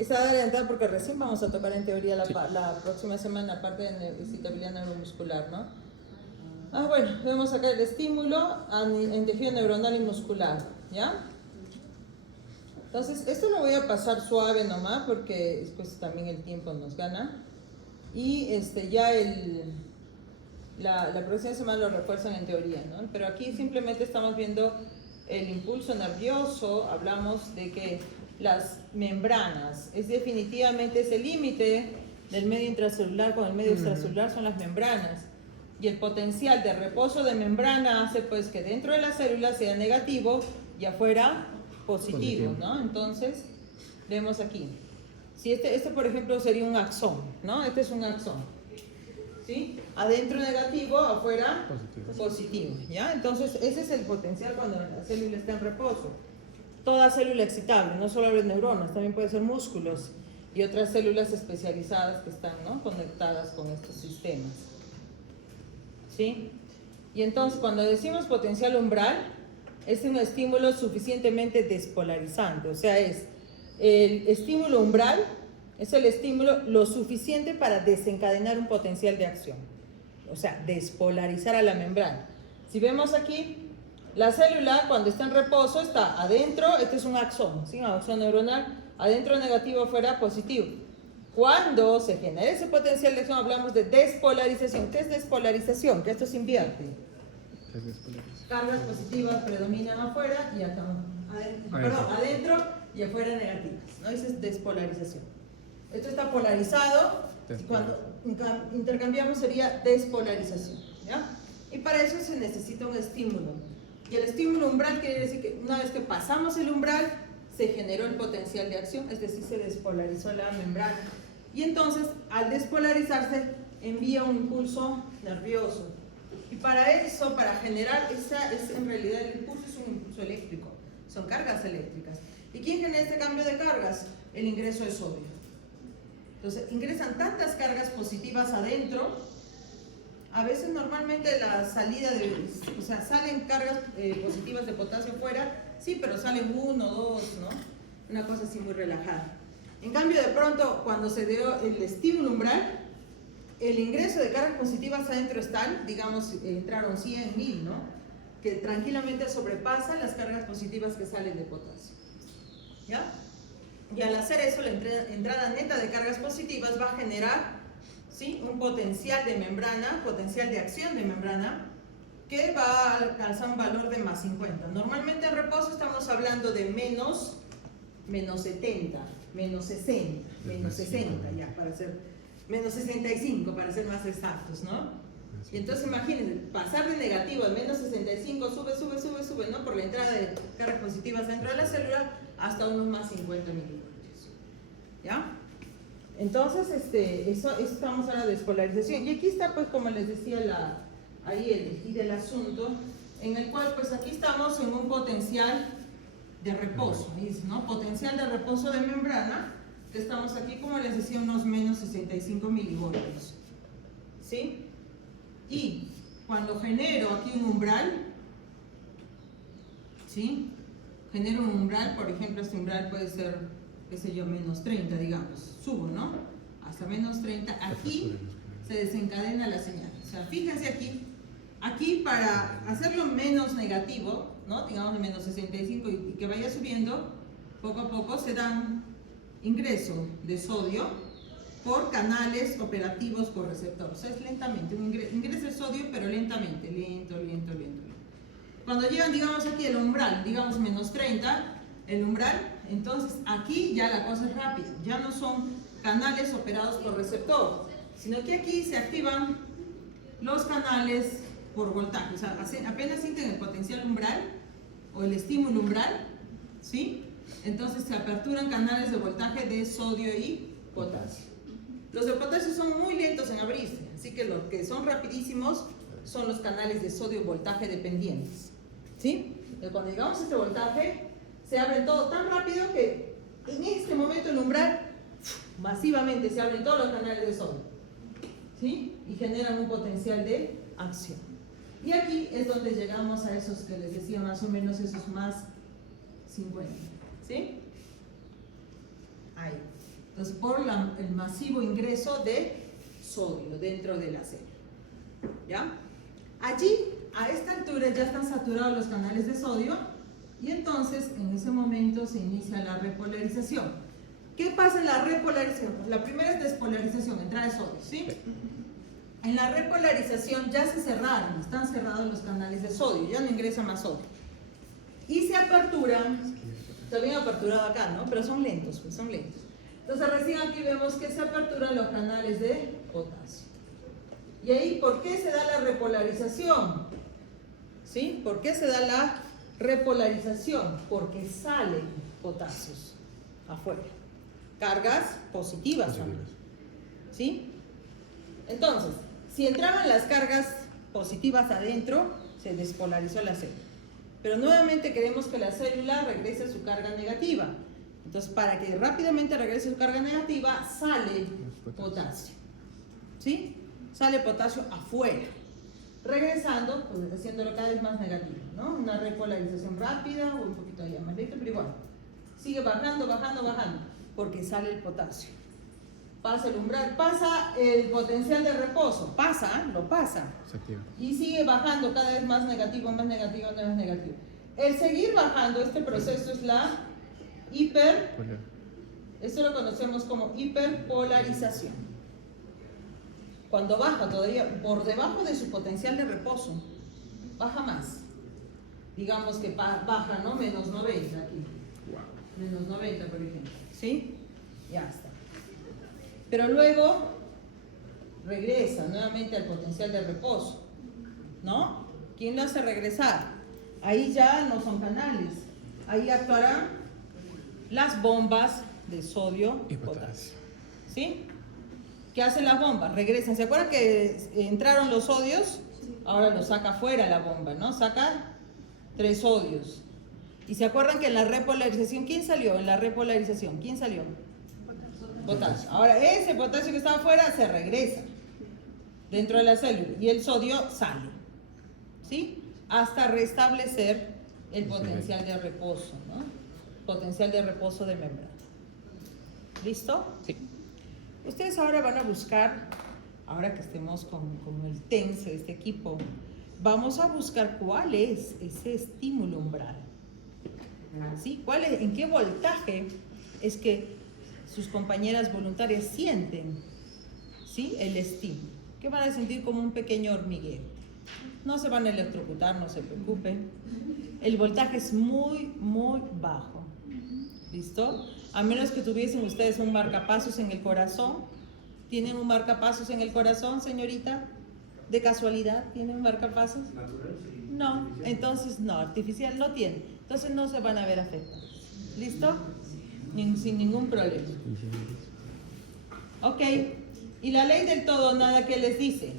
Está adelantada porque recién vamos a tocar en teoría la próxima semana, parte de excitabilidad neuromuscular, ¿no? Bueno, vemos acá el estímulo en tejido neuronal y muscular, ¿ya? Entonces, esto lo voy a pasar suave nomás porque después también el tiempo nos gana. Y ya la próxima semana lo refuerzan en teoría, ¿no? Pero aquí simplemente estamos viendo el impulso nervioso, hablamos de que las membranas, es definitivamente ese límite del medio intracelular con el medio extracelular son las membranas. Y el potencial de reposo de membrana hace pues que dentro de la célula sea negativo y afuera positivo, ¿no? Entonces, vemos aquí. Si este por ejemplo sería un axón, ¿no? Este es un axón, ¿sí? Adentro negativo, afuera positivo, ¿ya? Entonces, ese es el potencial cuando la célula está en reposo. Toda célula excitable, no solo las neuronas, también puede ser músculos y otras células especializadas que están, ¿no?, conectadas con estos sistemas, ¿sí? Y entonces, cuando decimos potencial umbral, es un estímulo suficientemente despolarizante, o sea, es el estímulo umbral, es el estímulo lo suficiente para desencadenar un potencial de acción, o sea, despolarizar a la membrana. Si vemos aquí, la célula cuando está en reposo está adentro, este es un axón, ¿sí? Un axón neuronal, adentro negativo, afuera positivo. Cuando se genera ese potencial de acción hablamos de despolarización. ¿Qué es despolarización? Que esto se invierte. Cargas positivas predominan afuera y acá, adentro y afuera negativas, ¿no? Esa es despolarización. Esto está polarizado y cuando intercambiamos sería despolarización, ¿ya? Y para eso se necesita un estímulo. Y el estímulo umbral quiere decir que una vez que pasamos el umbral se generó el potencial de acción, es decir, se despolarizó la membrana. Y entonces, al despolarizarse, envía un impulso nervioso. Y para eso, para generar en realidad el impulso es un impulso eléctrico, son cargas eléctricas. ¿Y quién genera este cambio de cargas? El ingreso de sodio. Entonces, ingresan tantas cargas positivas adentro, a veces normalmente la salida o sea, salen cargas positivas de potasio fuera, sí, pero salen 1, 2, ¿no? Una cosa así muy relajada. En cambio, de pronto, cuando se dio el estímulo umbral, el ingreso de cargas positivas adentro es tal, digamos, entraron 100, 1000, ¿no? Que tranquilamente sobrepasa las cargas positivas que salen de potasio, ¿ya? Y al hacer eso, la entrada neta de cargas positivas va a generar, ¿sí?, un potencial de membrana, potencial de acción de membrana, que va a alcanzar un valor de más 50. Normalmente en reposo estamos hablando de menos 70, menos 60, menos 60 ya, para ser, menos 65 para ser más exactos, ¿no? Y entonces imagínense, pasar de negativo de menos 65, sube, ¿no?, por la entrada de cargas positivas dentro de la célula, hasta unos más 50 milivoltios, ¿ya? Entonces, eso estamos a la despolarización. Y aquí está, pues, como les decía, ahí el asunto, en el cual, pues, aquí estamos en un potencial de reposo, ¿no? Potencial de reposo de membrana, que estamos aquí, como les decía, unos menos 65 milivoltios, ¿sí? Y cuando genero aquí un umbral, ¿sí? Genero un umbral, por ejemplo, este umbral puede ser, qué sé yo, menos 30, digamos, subo, ¿no? Hasta menos 30, aquí se desencadena la señal. O sea, fíjense aquí para hacerlo menos negativo, ¿no?, digamos de menos 65 y que vaya subiendo, poco a poco se dan ingreso de sodio por canales operativos por receptor. O sea, es lentamente, un ingreso de sodio, pero lentamente, lento. Cuando llegan, digamos, aquí el umbral, digamos menos 30, el umbral, entonces aquí ya la cosa es rápida, ya no son canales operados por receptor, sino que aquí se activan los canales por voltaje. O sea, apenas sienten el potencial umbral o el estímulo umbral, ¿sí? Entonces se aperturan canales de voltaje de sodio y potasio. Los de potasio son muy lentos en abrirse, así que los que son rapidísimos son los canales de sodio voltaje dependientes, ¿sí? Entonces, cuando llegamos a este voltaje, se abre todo tan rápido que en este momento el umbral, masivamente se abren todos los canales de sodio, ¿sí? Y generan un potencial de acción. Y aquí es donde llegamos a esos que les decía, más o menos esos más 50, ¿sí? Ahí. Entonces, por el masivo ingreso de sodio dentro de la célula. ¿Ya? Allí, a esta altura, ya están saturados los canales de sodio y entonces, en ese momento, se inicia la repolarización. ¿Qué pasa en la repolarización? La primera es despolarización, entrada de sodio, ¿sí? En la repolarización ya se cerraron, están cerrados los canales de sodio, ya no ingresa más sodio. Y se aperturan, también aperturado acá, ¿no? Pero son lentos, pues son lentos. Entonces recién aquí vemos que se aperturan los canales de potasio. Y ahí, ¿por qué se da la repolarización? ¿Sí? ¿Por qué se da la repolarización? Porque salen potasios afuera. Cargas positivas también. ¿Sí? Entonces, si entraban las cargas positivas adentro, se despolarizó la célula. Pero nuevamente queremos que la célula regrese a su carga negativa. Entonces, para que rápidamente regrese a su carga negativa, sale potasio. ¿Sí? Sale potasio afuera. Regresando, pues haciéndolo cada vez más negativo, ¿no? Una repolarización rápida o un poquito ya más lento, pero igual. Sigue bajando, bajando, bajando, porque sale el potasio. Pasa el umbral, pasa el potencial de reposo, lo pasa. Y sigue bajando cada vez más negativo, más negativo, más negativo. El seguir bajando, este proceso es la esto lo conocemos como hiperpolarización. Cuando baja todavía por debajo de su potencial de reposo, baja más. Digamos que baja, ¿no? Menos 90 aquí. Menos 90, por ejemplo. ¿Sí? Ya está. Pero luego regresa nuevamente al potencial de reposo, ¿no? ¿Quién lo hace regresar? Ahí ya no son canales, ahí actuarán las bombas de sodio y potasio. ¿Sí? ¿Qué hacen las bombas? Regresan. ¿Se acuerdan que entraron los sodios? Ahora los saca fuera la bomba, ¿no? Saca 3 sodios. ¿Y se acuerdan que en la repolarización, quién salió en la repolarización? ¿Quién salió? Potasio. Ahora ese potasio que estaba afuera se regresa dentro de la célula y el sodio sale, ¿sí? Hasta restablecer el potencial de reposo, ¿no? Potencial de reposo de membrana. ¿Listo? Sí. Ustedes ahora van a buscar, ahora que estemos con el TENS, este equipo, vamos a buscar cuál es ese estímulo umbral, ¿sí? ¿Cuál es, en qué voltaje es que sus compañeras voluntarias sienten, ¿sí? El estímulo, que van a sentir como un pequeño hormigueo. No se van a electrocutar, no se preocupen. El voltaje es muy, muy bajo. ¿Listo? A menos que tuviesen ustedes un marcapasos en el corazón. ¿Tienen un marcapasos en el corazón, señorita? ¿De casualidad tienen un marcapasos? No, entonces no, artificial no tiene. Entonces no se van a ver afectados. ¿Listo? Sin ningún problema. Ok, y la ley del todo nada que les dice,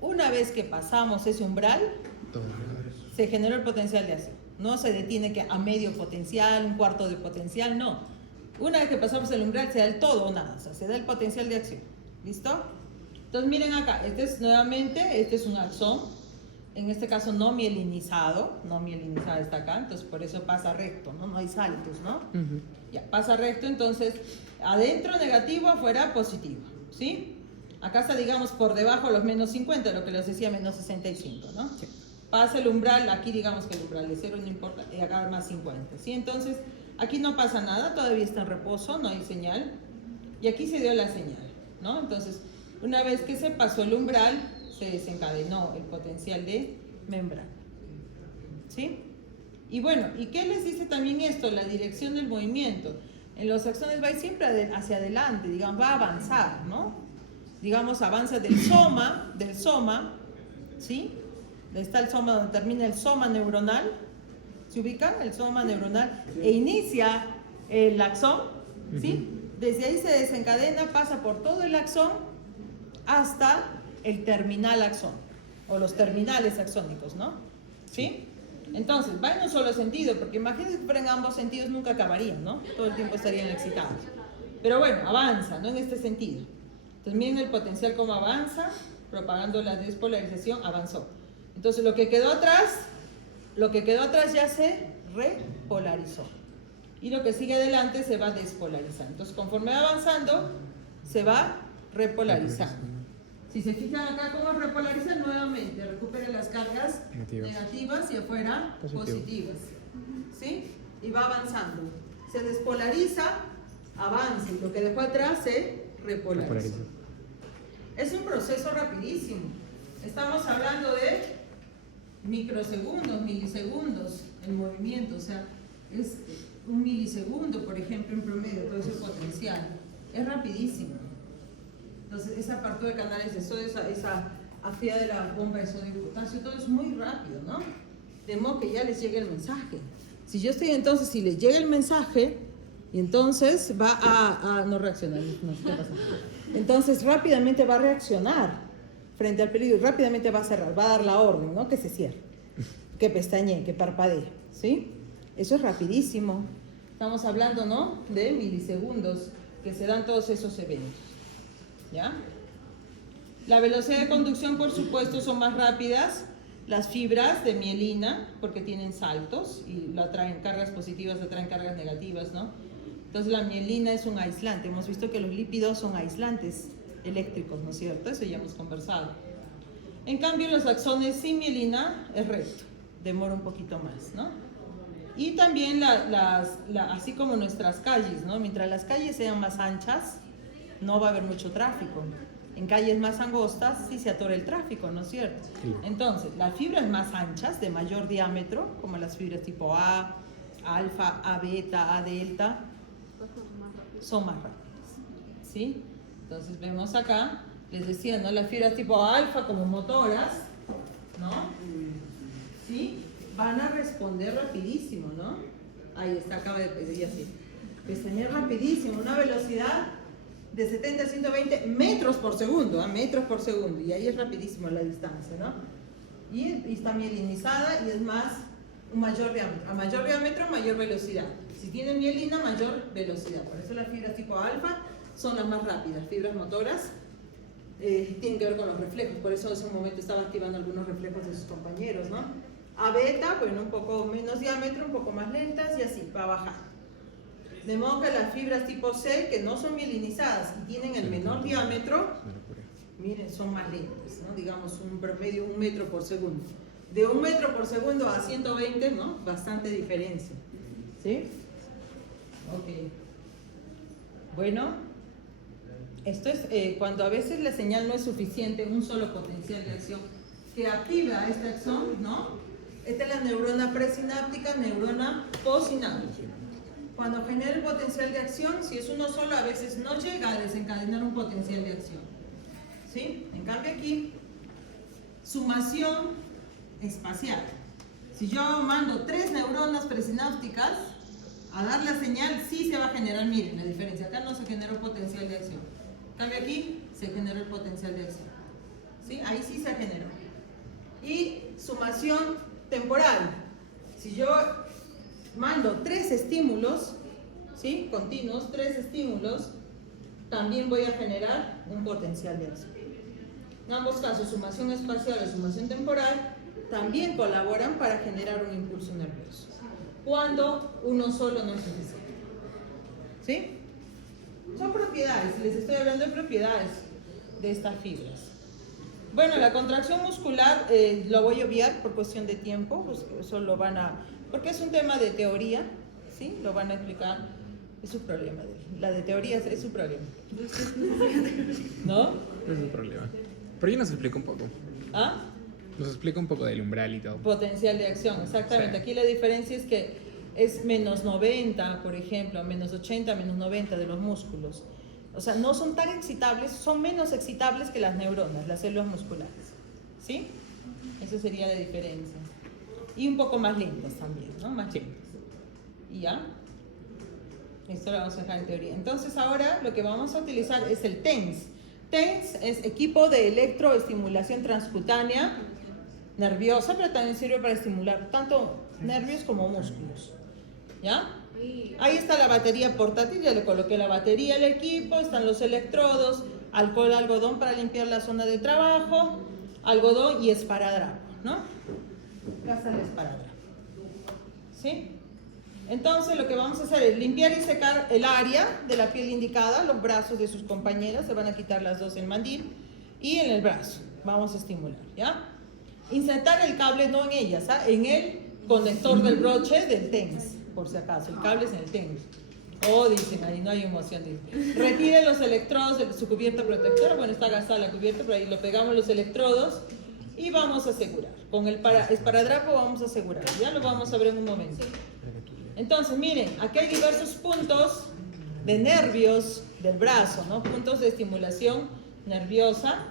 una vez que pasamos ese umbral, se generó el potencial de acción. No se detiene que a medio potencial, un cuarto de potencial, no. Una vez que pasamos el umbral se da el todo o nada, o sea, se da el potencial de acción. ¿Listo? Entonces miren acá, este es un axón, en este caso no mielinizado está acá, entonces por eso pasa recto, ¿no? No hay saltos, ¿no? Ya, pasa recto, entonces adentro negativo, afuera positivo, ¿sí? Acá está, digamos, por debajo los menos 50, lo que les decía, menos 65, ¿no? Sí. Pasa el umbral, aquí digamos que el umbral de 0 no importa, y acá más 50, ¿sí? Entonces, aquí no pasa nada, todavía está en reposo, no hay señal, y aquí se dio la señal, ¿no? Entonces, una vez que se pasó el umbral, se desencadenó el potencial de membrana, ¿sí? Y bueno, ¿y qué les dice también esto? La dirección del movimiento. En los axones va a ir siempre hacia adelante, digamos, va a avanzar, ¿no? Digamos, avanza del soma, ¿sí? Está el soma donde termina el soma neuronal, ¿se ubica? El soma neuronal, e inicia el axón, ¿sí? Desde ahí se desencadena, pasa por todo el axón hasta el terminal axón, o los terminales axónicos, ¿no? ¿Sí? Entonces, va en un solo sentido, porque imagínense que fueran ambos sentidos, nunca acabarían, ¿no? Todo el tiempo estarían excitados. Pero bueno, avanza, ¿no? En este sentido. Entonces, miren el potencial cómo avanza, propagando la despolarización, avanzó. Entonces, lo que quedó atrás ya se repolarizó. y lo que sigue adelante se va despolarizando. Entonces, conforme va avanzando, se va repolarizando. Si se fijan acá cómo repolariza, nuevamente recupera las cargas negativas y afuera positivas. ¿Sí? Y va avanzando. Se despolariza, avanza, y lo que dejó atrás se repolariza. Es un proceso rapidísimo. Estamos hablando de microsegundos, milisegundos en movimiento, o sea, es un milisegundo, por ejemplo, en promedio, todo ese potencial. Es rapidísimo. Entonces, esa apertura de canales de sodio, esa afinidad de la bomba de sodio y potasio, todo es muy rápido, ¿no? De modo que ya les llegue el mensaje. Si yo estoy entonces, si les llega el mensaje, y entonces va a no reaccionar, no sé qué pasa. Entonces, rápidamente va a reaccionar frente al peligro, y rápidamente va a cerrar, va a dar la orden, ¿no? Que se cierre, que pestañee, que parpadee, ¿sí? Eso es rapidísimo. Estamos hablando, ¿no? De milisegundos que se dan todos esos eventos. ¿Ya? La velocidad de conducción, por supuesto, son más rápidas las fibras de mielina, porque tienen saltos y la atraen cargas positivas, atraen cargas negativas, ¿no? Entonces la mielina es un aislante. Hemos visto que los lípidos son aislantes eléctricos, ¿no es cierto? Eso ya hemos conversado. En cambio, los axones sin mielina es recto, demora un poquito más, ¿no? Y también así como nuestras calles, ¿no? Mientras las calles sean más anchas, no va a haber mucho tráfico. En calles más angostas sí se atora el tráfico, ¿no es cierto? Sí. Entonces, las fibras más anchas, de mayor diámetro, como las fibras tipo A, alfa, A beta, A delta, son más rápidas, ¿sí? Entonces vemos acá, les decía, ¿no? Las fibras tipo alfa como motoras, ¿no? ¿Sí? Van a responder rapidísimo, ¿no? Ahí está, acaba de pedir así. Pestañear rapidísimo, una velocidad de 70 a 120 metros por segundo, metros por segundo, y ahí es rapidísimo la distancia, ¿no? Y está mielinizada y es un mayor diámetro. A mayor diámetro, mayor velocidad. Si tienen mielina, mayor velocidad. Por eso las fibras tipo alfa son las más rápidas. Fibras motoras tienen que ver con los reflejos, por eso en ese momento estaba activando algunos reflejos de sus compañeros, ¿no? A beta, bueno, un poco menos diámetro, un poco más lentas y así, va bajando. De modo que las fibras tipo C, que no son mielinizadas y tienen el menor diámetro, miren, son más lentas, ¿no? Digamos un promedio 1 metro por segundo. De 1 metro por segundo a 120, ¿no? Bastante diferencia. ¿Sí? Ok. Bueno, esto es cuando a veces la señal no es suficiente, un solo potencial de acción que activa este axón, ¿no? Esta es la neurona presináptica, neurona postsináptica. Cuando genera el potencial de acción, si es uno solo, a veces no llega a desencadenar un potencial de acción. ¿Sí? En cambio aquí, sumación espacial. Si yo mando 3 neuronas presinápticas a dar la señal, sí se va a generar, miren la diferencia. Acá no se generó potencial de acción. En cambio aquí, se generó el potencial de acción. ¿Sí? Ahí sí se generó. Y sumación temporal. Si yo mando 3 estímulos, ¿sí? Continuos, 3 estímulos, también voy a generar un potencial de acción. En ambos casos, sumación espacial y sumación temporal también colaboran para generar un impulso nervioso, cuando uno solo no es suficiente. ¿Sí? Son propiedades, les estoy hablando de propiedades de estas fibras. Bueno, la contracción muscular lo voy a obviar por cuestión de tiempo, pues eso lo van a... porque es un tema de teoría, ¿sí? Lo van a explicar, es su problema. La de teoría es su problema. ¿No? Es su problema. Pero yo nos explico un poco. ¿Ah? Nos explica un poco del umbral y todo. Potencial de acción, exactamente. Sí. Aquí la diferencia es que es menos 90, por ejemplo, menos 80, menos 90 de los músculos. O sea, no son tan excitables, son menos excitables que las neuronas, las células musculares. ¿Sí? Esa sería la diferencia. Y un poco más lentas también, ¿no? Más lentas. ¿Y ya? Esto lo vamos a dejar en teoría. Entonces ahora lo que vamos a utilizar es el TENS. TENS es equipo de electroestimulación transcutánea nerviosa, pero también sirve para estimular tanto nervios como músculos. ¿Ya? Ahí está la batería portátil, ya le coloqué la batería al equipo, están los electrodos, alcohol, algodón para limpiar la zona de trabajo, algodón y esparadrapo, ¿no? Acá está el esparadrapo. ¿Sí? Entonces lo que vamos a hacer es limpiar y secar el área de la piel indicada, los brazos de sus compañeras, se van a quitar las dos en el mandil y en el brazo. Vamos a estimular, ¿ya? Insertar el cable no en ellas, ¿ah? En el conector del broche del TENS, por si acaso, el cable es en el TENS. Oh, dicen, ahí no hay emoción. Dicen. Retire los electrodos de su cubierta protectora. Bueno, está gastada la cubierta, pero ahí lo pegamos los electrodos y vamos a asegurar. Con el esparadrapo vamos a asegurar. Ya lo vamos a ver en un momento. Entonces, miren, aquí hay diversos puntos de nervios del brazo, ¿no? Puntos de estimulación nerviosa.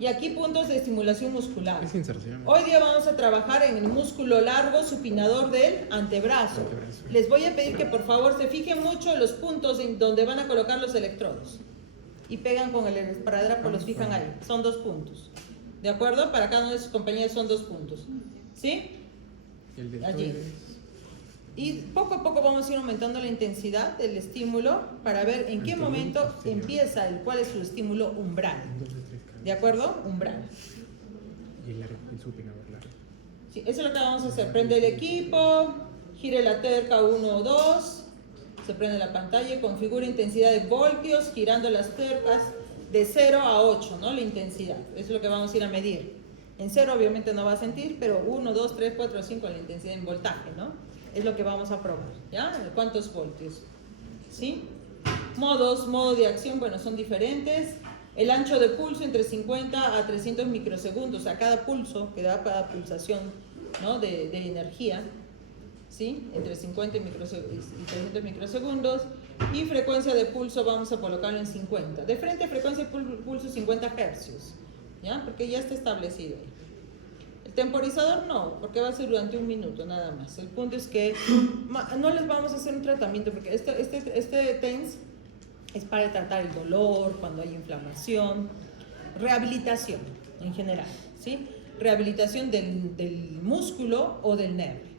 Y aquí puntos de estimulación muscular. Es inserción. Hoy día vamos a trabajar en el músculo largo supinador del antebrazo. Les voy a pedir que por favor se fijen mucho en los puntos en donde van a colocar los electrodos. Y pegan con el esparadrapo, los fijan ahí. Son 2 puntos. ¿De acuerdo? Para cada una de sus compañías son 2 puntos. ¿Sí? Y el Allí. deltoides. Y poco a poco vamos a ir aumentando la intensidad del estímulo para ver en qué momento empieza cuál es su estímulo umbral. ¿De acuerdo? Umbral. Y el supinador largo. Sí, eso es lo que vamos a hacer. Prende el equipo, gire la terca 1 o 2, se prende la pantalla y configura intensidad de voltios girando las tercas de 0 a 8, ¿no? La intensidad. Eso es lo que vamos a ir a medir. En 0 obviamente no va a sentir, pero 1, 2, 3, 4, 5 la intensidad en voltaje, ¿no? Es lo que vamos a probar, ¿ya? ¿Cuántos voltios? ¿Sí? Modo de acción, bueno, son diferentes. El ancho de pulso entre 50 a 300 microsegundos, o sea, cada pulso que da cada pulsación, ¿no? de energía, ¿sí? Entre 50 y 300 microsegundos. Y frecuencia de pulso vamos a colocarlo en 50. De frente, frecuencia de pulso 50 hercios, ¿ya? Porque ya está establecido ahí. El temporizador no, porque va a ser durante 1 minuto nada más. El punto es que no les vamos a hacer un tratamiento, porque este TENS es para tratar el dolor, cuando hay inflamación, rehabilitación en general, ¿sí? Rehabilitación del músculo o del nervio,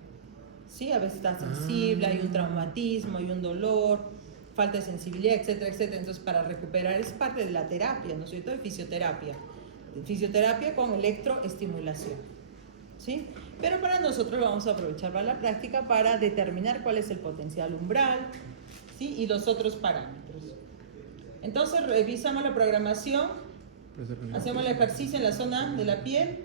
¿sí? A veces está sensible, hay un traumatismo, hay un dolor, falta de sensibilidad, etcétera, etcétera. Entonces, para recuperar es parte de la terapia, ¿no es cierto? De fisioterapia. Fisioterapia con electroestimulación, ¿sí? Pero para nosotros vamos a aprovechar para la práctica para determinar cuál es el potencial umbral, ¿sí? Y los otros parámetros. Entonces revisamos la programación, hacemos el ejercicio en la zona de la piel,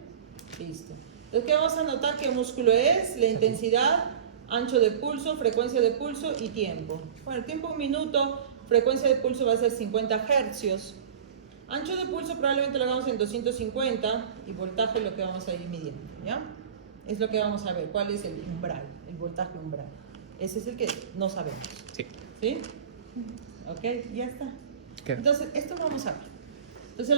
listo. Entonces, ¿qué vamos a notar? ¿Qué músculo es? La intensidad, ancho de pulso, frecuencia de pulso y tiempo. Bueno, el tiempo 1 minuto, frecuencia de pulso va a ser 50 hercios. Ancho de pulso probablemente lo hagamos en 250 y voltaje es lo que vamos a ir midiendo, ¿ya? Es lo que vamos a ver, cuál es el umbral, el voltaje umbral. Ese es el que no sabemos. Sí. ¿Sí? Ok, ya está. Queda. Entonces, esto vamos a ver. Entonces,